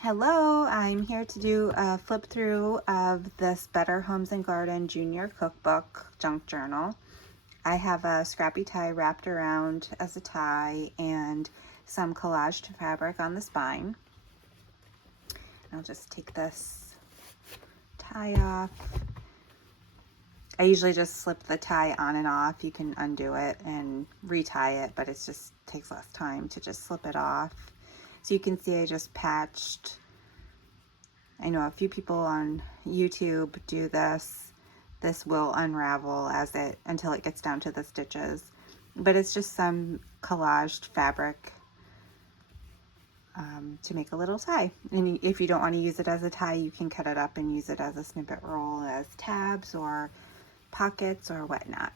Hello, I'm here to do a flip through of this Better Homes and Garden Junior Cookbook junk journal. I have a scrappy tie wrapped around as a tie and some collaged fabric on the spine. I'll just take this tie off. I usually just slip the tie on and off. You can undo it and retie it, but it just takes less time to just slip it off. So you can see I just patched. I know a few people on YouTube do this. This will unravel until it gets down to the stitches. But it's just some collaged fabric to make a little tie. And if you don't want to use it as a tie, you can cut it up and use it as a snippet roll, as tabs or pockets or whatnot.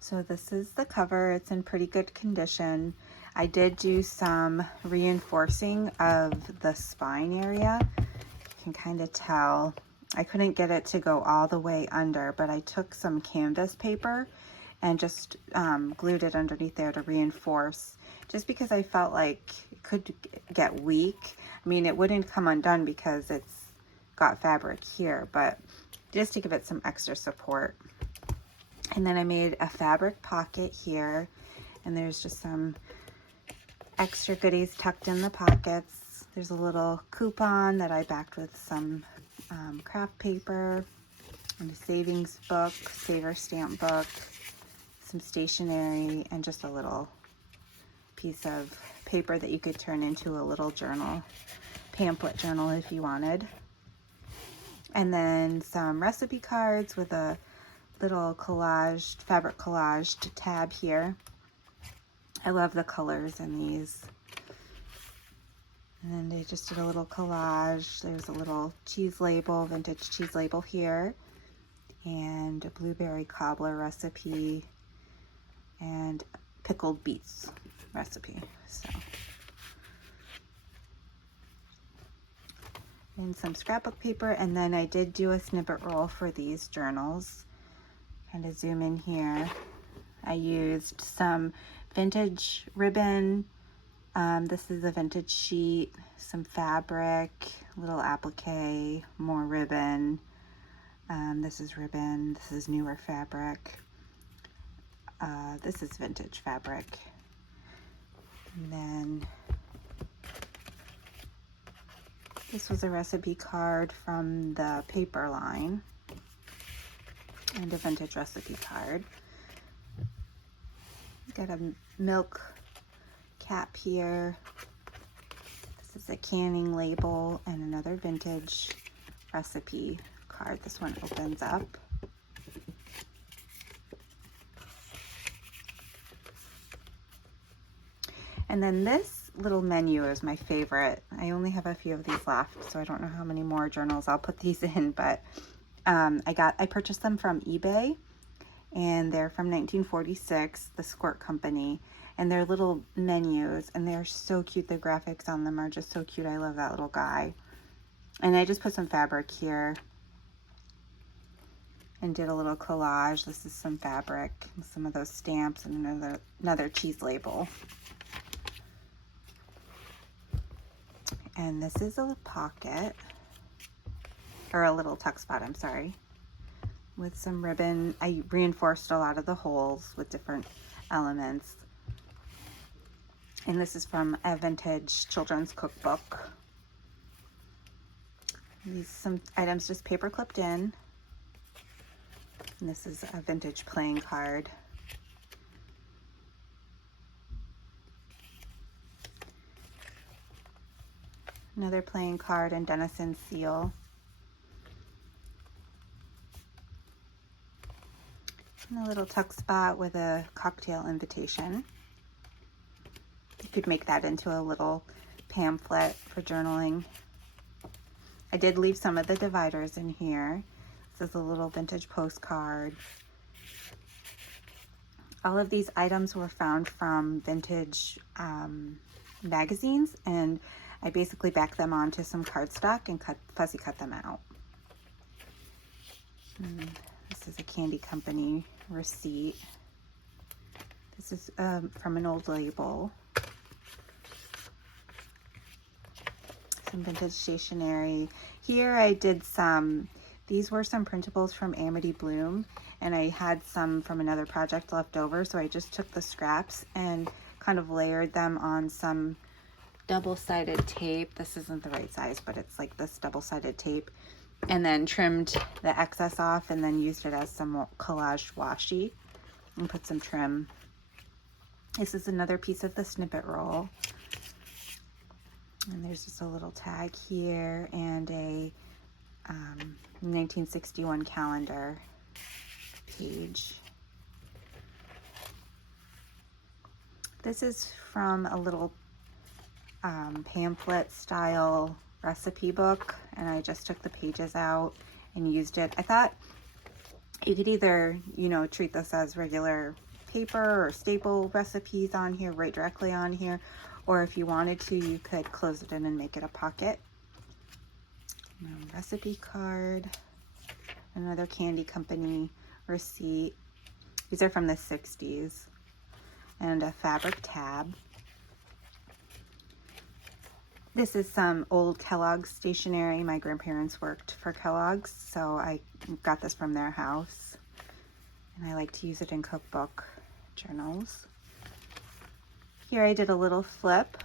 So this is the cover. It's in pretty good condition. I did do some reinforcing of the spine area. You can kind of tell. I couldn't get it to go all the way under, but I took some canvas paper and just glued it underneath there to reinforce, just because I felt like it could get weak. I mean, it wouldn't come undone because it's got fabric here, but just to give it some extra support. And then I made a fabric pocket here, and there's just some extra goodies tucked in the pockets. There's a little coupon that I backed with some craft paper, and a savings book, saver stamp book, some stationery, and just a little piece of paper that you could turn into a little journal, pamphlet journal if you wanted. And then some recipe cards with a little collaged, fabric collaged tab here. I love the colors in these. And then they just did a little collage. There's a little cheese label, vintage cheese label here, and a blueberry cobbler recipe, and pickled beets recipe. So, and some scrapbook paper, and then I did do a snippet roll for these journals. Kind of zoom in here. I used some vintage ribbon. This is a vintage sheet, some fabric, little applique, more ribbon. This is ribbon. This is newer fabric. This is vintage fabric. And then this was a recipe card from the paper line, and a vintage recipe card. Got a milk cap here. This is a canning label and another vintage recipe card. This one opens up. And then this little menu is my favorite. I only have a few of these left, so I don't know how many more journals I'll put these in, but I purchased them from eBay, and they're from 1946, the Squirt Company, and they're little menus, and they're so cute. The graphics on them are just so cute. I love that little guy. And I just put some fabric here and did a little collage. This is some fabric, some of those stamps, and another cheese label. And this is a pocket, or a little tuck spot, I'm sorry, with some ribbon. I reinforced a lot of the holes with different elements. And this is from a vintage children's cookbook. Some items just paper clipped in. And this is a vintage playing card. Another playing card and Denison seal. And a little tuck spot with a cocktail invitation. You could make that into a little pamphlet for journaling. I did leave some of the dividers in here. This is a little vintage postcard. All of these items were found from vintage magazines, and I basically backed them onto some cardstock and fussy cut them out. This is a candy company receipt. This is from an old label. some vintage stationery. Here I did some, these were some printables from Amity Bloom, and I had some from another project left over, so I just took the scraps and kind of layered them on some double-sided tape. This isn't the right size, but it's like this double-sided tape, and then trimmed the excess off and then used it as some collage washi and put some trim. This is another piece of the snippet roll, and there's just a little tag here and a 1961 calendar page. This is from a little pamphlet style recipe book, and I just took the pages out and used it. I thought you could either, you know, treat this as regular paper or staple recipes on here, right directly on here, or if you wanted to, you could close it in and make it a pocket. Recipe card, another candy company receipt. These are from the 60s, and a fabric tab. This is some old Kellogg's stationery. My grandparents worked for Kellogg's, so I got this from their house, and I like to use it in cookbook journals. Here I did a little flip.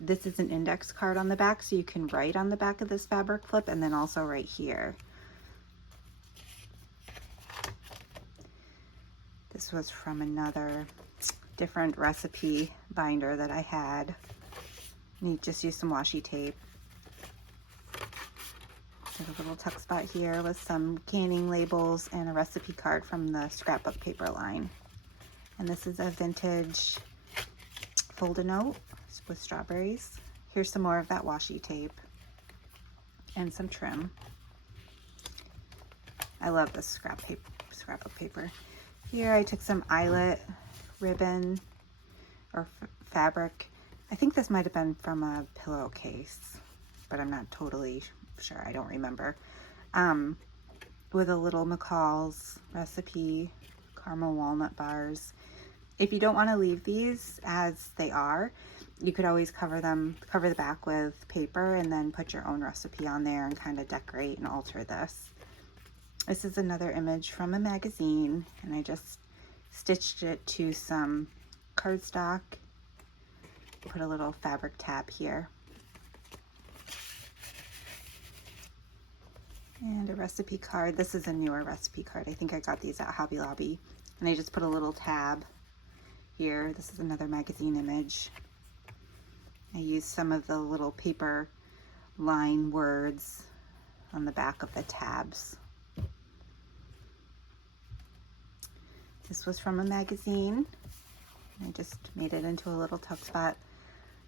This is an index card on the back, so you can write on the back of this fabric flip, and then also right here. This was from another different recipe binder that I had. And you just use some washi tape. There's a little tuck spot here with some canning labels and a recipe card from the scrapbook paper line. And this is a vintage fold-a-note with strawberries. Here's some more of that washi tape and some trim. I love this scrapbook paper. Here I took some eyelet ribbon or fabric. I think this might have been from a pillowcase, but I'm not totally sure. I don't remember. With a little McCall's recipe, caramel walnut bars. If you don't want to leave these as they are, you could always cover the back with paper and then put your own recipe on there and kind of decorate and alter this. This is another image from a magazine, and I just stitched it to some cardstock. Put a little fabric tab here. And a recipe card. This is a newer recipe card. I think I got these at Hobby Lobby. And I just put a little tab here. This is another magazine image. I used some of the little paper line words on the back of the tabs. This was from a magazine. I just made it into a little tuck spot.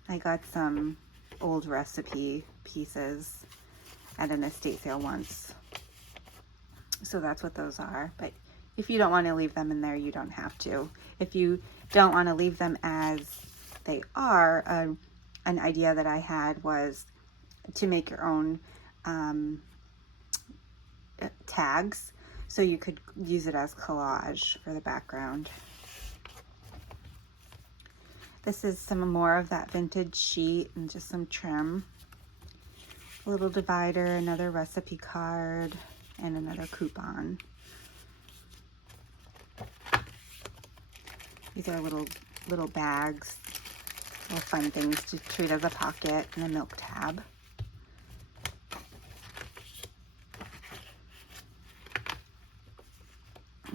I got some old recipe pieces at an estate sale once. So that's what those are. But if you don't want to leave them in there, you don't have to. If you don't want to leave them as they are, an idea that I had was to make your own tags, so you could use it as collage for the background. This is some more of that vintage sheet and just some trim. A little divider, another recipe card, and another coupon. These are little bags, little fun things to treat as a pocket, and a milk tab.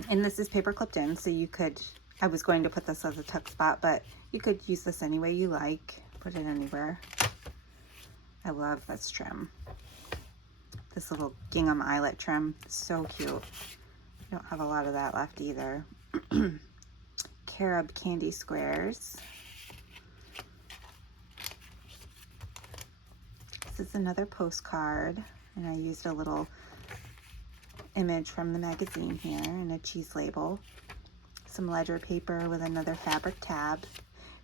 And this is paper clipped in, so you could, I was going to put this as a tuck spot, but you could use this any way you like. Put it anywhere. I love this trim. This little gingham eyelet trim, so cute. I don't have a lot of that left either. Carob candy squares. This is another postcard, and I used a little image from the magazine here and a cheese label. Some ledger paper with another fabric tab.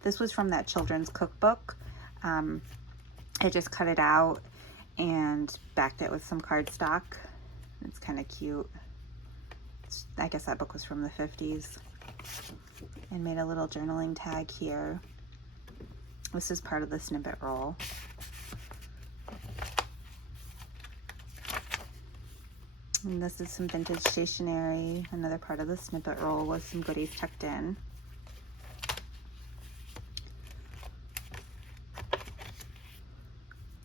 This was from that children's cookbook. I just cut it out and backed it with some cardstock. It's kind of cute. I guess that book was from the 50s. And made a little journaling tag here. This is part of the snippet roll. And this is some vintage stationery, another part of the snippet roll with some goodies tucked in.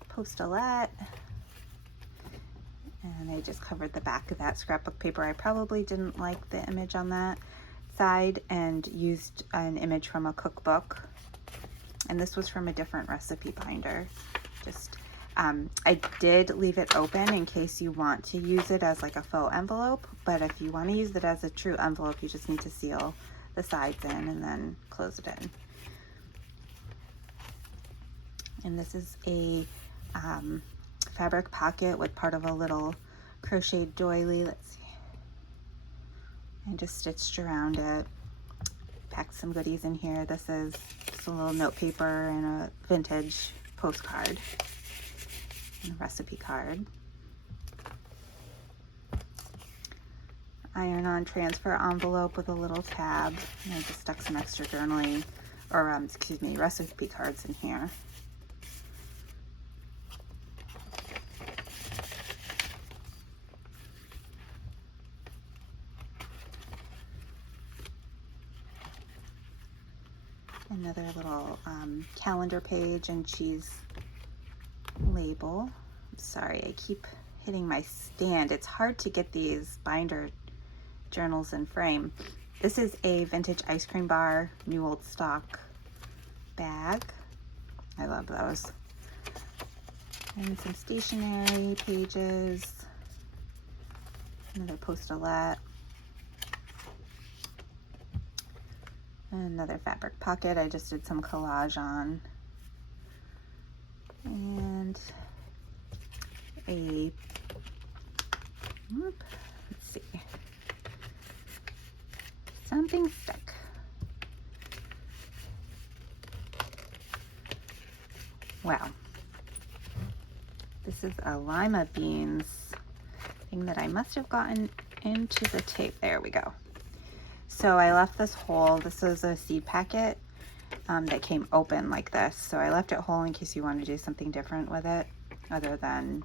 Postulette. And I just covered the back of that scrapbook paper. I probably didn't like the image on that side and used an image from a cookbook. And this was from a different recipe binder. Just I did leave it open in case you want to use it as like a faux envelope, but if you want to use it as a true envelope, you just need to seal the sides in and then close it in. And this is a fabric pocket with part of a little crocheted doily. Let's see. And just stitched around it. Packed some goodies in here. This is just a little note paper and a vintage postcard. And a recipe card. Iron-on transfer envelope with a little tab. And I just stuck some extra journaling, or excuse me, recipe cards in here. Another little calendar page and cheese label. I'm sorry, I keep hitting my stand. It's hard to get these binder journals in frame. This is a vintage ice cream bar, new old stock bag. I love those. And some stationery pages. Another postulette. Another fabric pocket I just did some collage on. And a, let's see, something stuck. Wow. This is a lima beans thing that I must have gotten into the tape. There we go. So I left this whole, this is a seed packet that came open like this. So I left it whole in case you want to do something different with it other than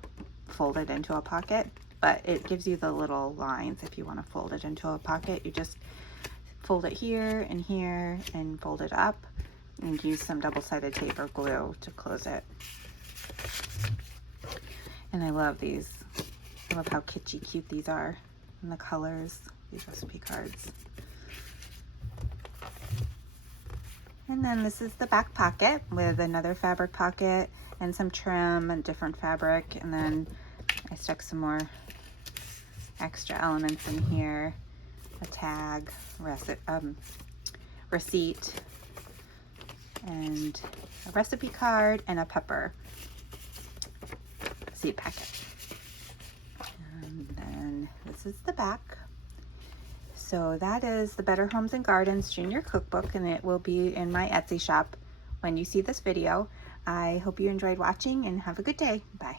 fold it into a pocket. But it gives you the little lines if you want to fold it into a pocket. You just fold it here and fold it up and use some double-sided tape or glue to close it. And I love these. I love how kitschy cute these are and the colors, these recipe cards. And then this is the back pocket with another fabric pocket and some trim and different fabric. And then I stuck some more extra elements in here. A tag, receipt, and a recipe card and a pepper seed packet. And then this is the back. So that is the Better Homes and Gardens Junior Cookbook, and it will be in my Etsy shop when you see this video. I hope you enjoyed watching and have a good day. Bye.